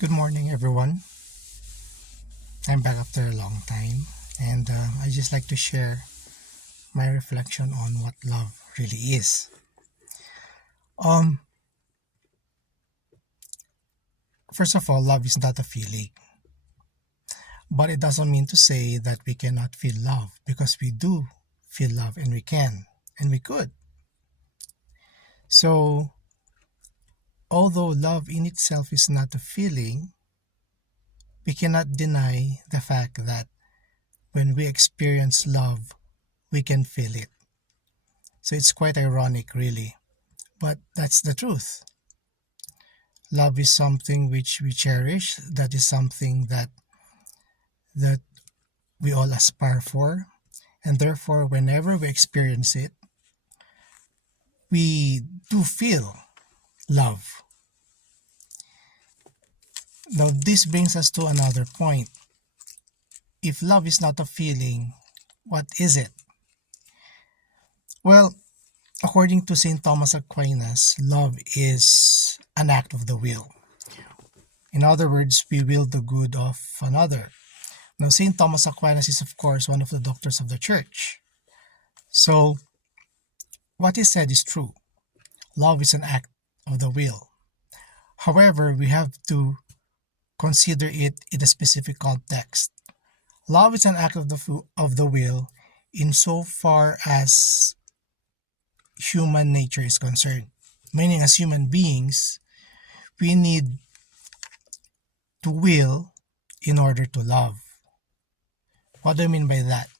Good morning, everyone. I'm back after a long time, and I just like to share my reflection on what love really is. Um, First of all, love is not a feeling, but it doesn't mean to say that we cannot feel love because we do feel love, and we can, and we could. So, although love in itself is not a feeling, we cannot deny the fact that when we experience love, we can feel it. So it's quite ironic, really, but that's the truth. Love is something which we cherish. That is something that we all aspire for, and therefore whenever we experience it, we do feel love. Now this brings us to another point. If love is not a feeling, what is it? Well, according to St. Thomas Aquinas, love is an act of the will. In other words, we will the good of another. Now, St. Thomas Aquinas is, of course, one of the doctors of the church. So, what he said is true. Love is an act of the will. However, we have to consider it in a specific context. Love is an act of the will insofar as human nature is concerned. Meaning, as human beings, we need to will in order to love. What do I mean by that?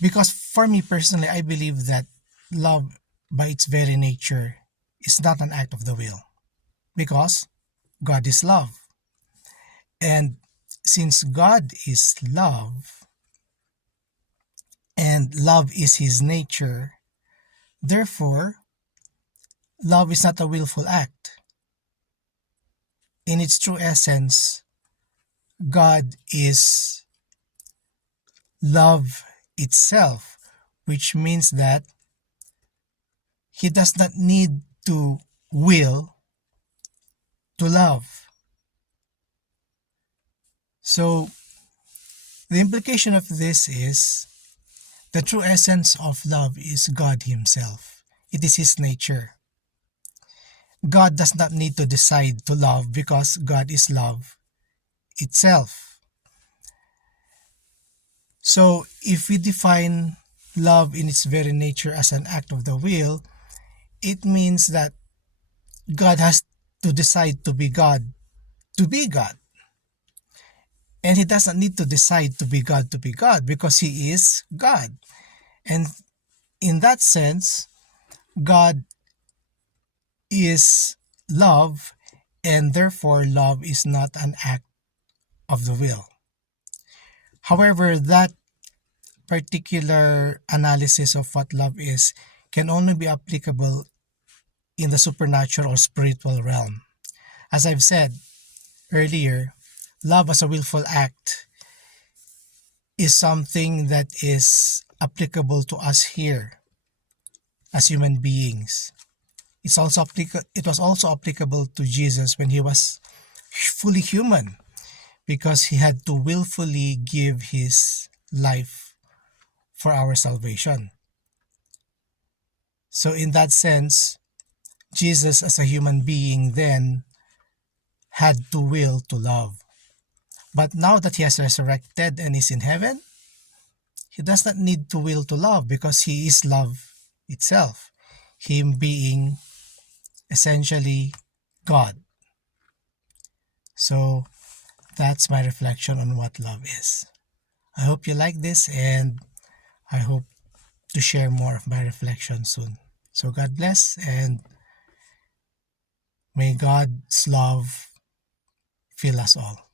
Because for me personally, I believe that love by its very nature is not an act of the will. Because God is love. And since God is love, and love is his nature, therefore, love is not a willful act. In its true essence, God is love itself, which means that he does not need to will to love. So, the implication of this is the true essence of love is God himself. It is his nature. God does not need to decide to love because God is love itself. So, if we define love in its very nature as an act of the will, it means that God has to decide to be God to be God. And he doesn't need to decide to be God because he is God. And in that sense, God is love, and therefore love is not an act of the will. However, that particular analysis of what love is can only be applicable in the supernatural or spiritual realm. As I've said earlier, love as a willful act is something that is applicable to us here as human beings. It was also applicable to Jesus when he was fully human because he had to willfully give his life for our salvation. So in that sense, Jesus as a human being then had to will to love. But now that he has resurrected and is in heaven, he does not need to will to love because he is love itself, him being essentially God. So that's my reflection on what love is. I hope you like this, and I hope to share more of my reflection soon. So God bless, and may God's love fill us all.